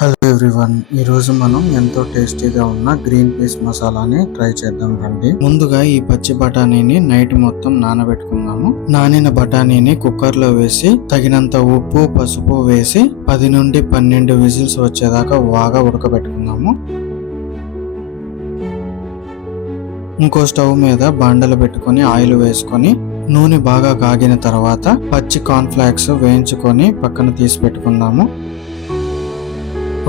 Hello everyone, ఈరోజు మనం ఎంతో టేస్టీగా ఉన్న గ్రీన్ పీస్ మసాలాని ట్రై చేద్దాం రండి. ముందుగా ఈ పచ్చి బఠానీని నైట్ మొత్తం నానబెట్టుకున్నాము. నానిన బఠానీని కుక్కర్ లో వేసి తగినంత ఉప్పు పసుపు వేసి 10 నుండి 12 విజిల్స్ వచ్చేదాకా బాగా ఉడకబెట్టుకున్నాము. ఇంకో స్టవ్ మీద బాండలు పెట్టుకొని ఆయిల్ వేసుకొని నూనె బాగా కాగిన తర్వాత పచ్చి కార్న్ ఫ్లాక్స్ వేయించుకొని పక్కన తీసి పెట్టుకుందాము.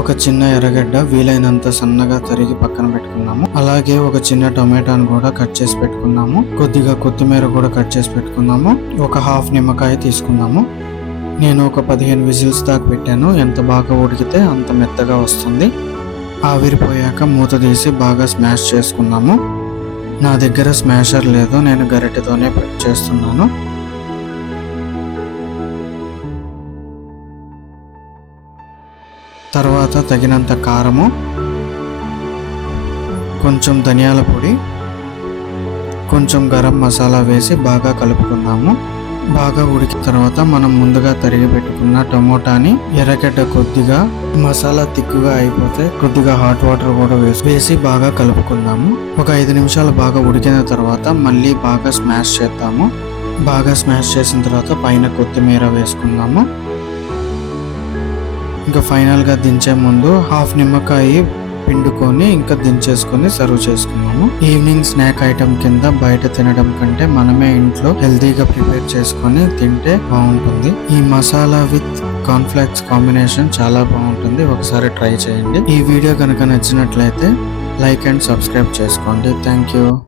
ఒక చిన్న ఎర్రగడ్డ వీలైనంత సన్నగా తరిగి పక్కన పెట్టుకున్నాము. అలాగే ఒక చిన్న టొమాటోను కూడా కట్ చేసి పెట్టుకున్నాము. కొద్దిగా కొత్తిమీర కూడా కట్ చేసి పెట్టుకున్నాము. ఒక హాఫ్ నిమ్మకాయ తీసుకున్నాము. నేను ఒక 15 విజిల్స్ దాకా పెట్టాను. ఎంత బాగా ఉడికితే అంత మెత్తగా వస్తుంది. ఆవిరిపోయాక మూత తీసి బాగా స్మాష్ చేసుకున్నాము. నా దగ్గర స్మాషర్ లేదు, నేను గరిటెతోనే చేస్తున్నాను. తర్వాత తగినంత కారము, కొంచెం ధనియాల పొడి, కొంచెం గరం మసాలా వేసి బాగా కలుపుకుందాము. బాగా ఉడికిన తర్వాత మనం ముందుగా తరిగి పెట్టుకున్న టమోటాని, ఎర్రగడ్డ కొద్దిగా మసాలా తిక్కుగా అయిపోతే కొద్దిగా హాట్ వాటర్ కూడా వేసి బాగా కలుపుకుందాము. ఒక 5 నిమిషాలు బాగా ఉడికిన తర్వాత మళ్ళీ బాగా స్మాష్ చేద్దాము. బాగా స్మాష్ చేసిన తర్వాత పైన కొత్తిమీర వేసుకుందాము. ఇంకా ఫైనల్గా దించే ముందు హాఫ్ నిమ్మకాయ పిండుకొని ఇంకా దించేసుకొని సర్వ్ చేసుకున్నాము. ఈవినింగ్ స్నాక్ ఐటమ్ కింద బయట తినడం కంటే మనమే ఇంట్లో హెల్తీగా ప్రిపేర్ చేసుకొని తింటే బాగుంటుంది. ఈ masala with corn flakes combination చాలా బాగుంటుంది. ఒకసారి ట్రై చేయండి. ఈ వీడియో కనుక నచ్చినట్లయితే లైక్ అండ్ సబ్స్క్రైబ్ చేసుకోండి. Thank you.